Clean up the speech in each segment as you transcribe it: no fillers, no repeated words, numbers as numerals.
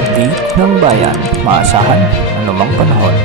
update ng bayan. Maasahan anumang panahon.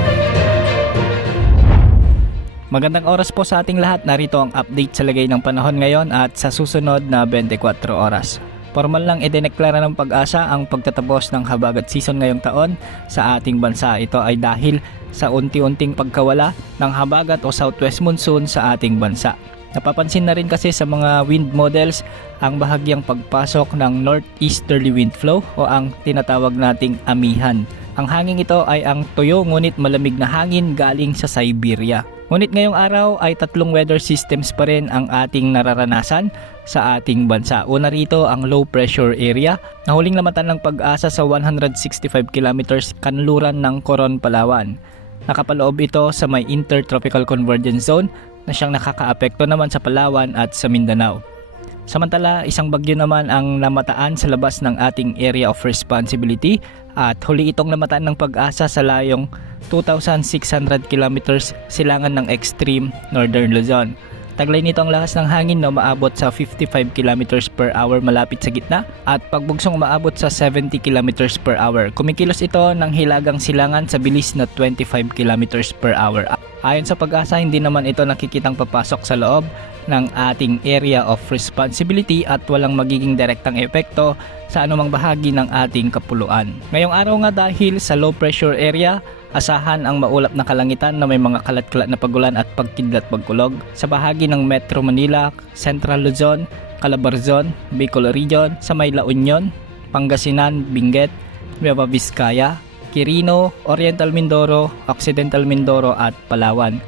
Magandang oras po sa ating lahat. Narito ang update sa lagay ng panahon ngayon at sa susunod na 24 oras. Formal lang idineklara ng Pag-asa ang pagtatapos ng habagat season ngayong taon sa ating bansa. Ito ay dahil sa unti-unting pagkawala ng habagat o southwest monsoon sa ating bansa. Napapansin na rin kasi sa mga wind models ang bahagyang pagpasok ng northeasterly wind flow o ang tinatawag nating amihan. Ang hangin ito ay ang tuyo ngunit malamig na hangin galing sa Siberia. Ngunit ngayong araw ay tatlong weather systems pa rin ang ating nararanasan sa ating bansa. Una rito ang low pressure area na huling lamatan ng Pag-asa sa 165 kilometers kanluran ng Coron, Palawan. Nakapaloob ito sa may intertropical convergence zone na siyang nakakaapekto naman sa Palawan at sa Mindanao. Samantala, isang bagyo naman ang namataan sa labas ng ating area of responsibility at huli itong namataan ng Pag-asa sa layong 2,600 kilometers silangan ng extreme northern Luzon. Taglay nito ang lakas ng hangin na umaabot sa 55 kilometers per hour malapit sa gitna at pagbugsong umaabot sa 70 kilometers per hour. Kumikilos ito ng hilagang silangan sa bilis na 25 kilometers per hour. Ayon sa Pag-asa, hindi naman ito nakikitang papasok sa loob ng ating area of responsibility at walang magiging direktang epekto sa anumang bahagi ng ating kapuluan. Ngayong araw nga dahil sa low pressure area, asahan ang maulap na kalangitan na may mga kalat-kalat na pagulan at pagkidlat-pagkulog sa bahagi ng Metro Manila, Central Luzon, Calabarzon, Bicol Region, sa may La Union, Pangasinan, Benguet, Nueva Vizcaya, Quirino, Oriental Mindoro, Occidental Mindoro at Palawan.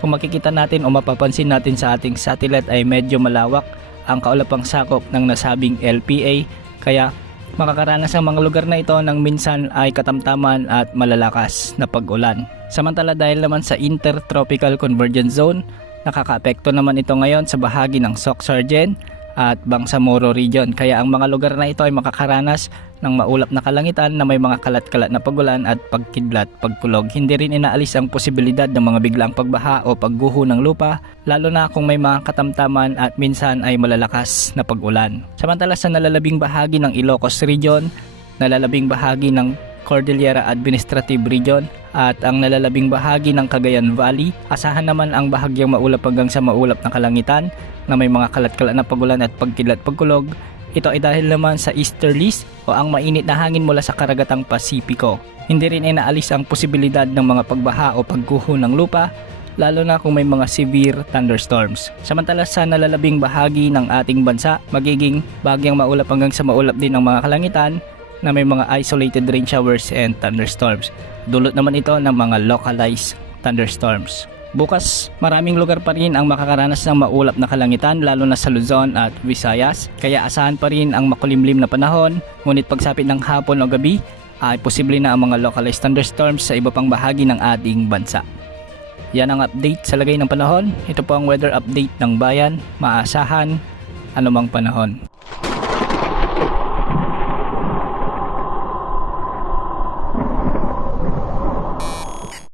Kung makikita natin o mapapansin natin sa ating satellite ay medyo malawak ang kaulapang sakop ng nasabing LPA kaya makakaranas ang mga lugar na ito ng minsan ay katamtaman at malalakas na pag-ulan. Samantala dahil naman sa intertropical convergence zone, nakakaapekto naman ito ngayon sa bahagi ng Soc-Sargen at Bangsamoro region. Kaya ang mga lugar na ito ay makakaranas ng maulap na kalangitan na may mga kalat-kalat na pagulan at pagkidlat, pagkulog. Hindi rin inaalis ang posibilidad ng mga biglang pagbaha o pagguho ng lupa, lalo na kung may mga katamtaman at minsan ay malalakas na pag-ulan. Samantala sa nalalabing bahagi ng Ilocos region, nalalabing bahagi ng Cordillera Administrative Region at ang nalalabing bahagi ng Cagayan Valley, asahan naman ang bahagyang maulap hanggang sa maulap na kalangitan na may mga kalat-kalat na pagulan at pagkidlat, pagkulog. Ito ay dahil naman sa easterlies o ang mainit na hangin mula sa karagatang Pasipiko. Hindi rin inaalis ang posibilidad ng mga pagbaha o pagguho ng lupa, lalo na kung may mga severe thunderstorms. Samantala sa nalalabing bahagi ng ating bansa, magiging bahagyang maulap hanggang sa maulap din ang mga kalangitan na may mga isolated rain showers and thunderstorms. Dulot naman ito ng mga localized thunderstorms. Bukas, maraming lugar pa rin ang makakaranas ng maulap na kalangitan lalo na sa Luzon at Visayas. Kaya asahan pa rin ang makulimlim na panahon. Ngunit pagsapit ng hapon o gabi ay posible na ang mga localized thunderstorms sa iba pang bahagi ng ating bansa. Yan ang update sa lagay ng panahon. Ito po ang weather update ng bayan. Maasahan anumang panahon.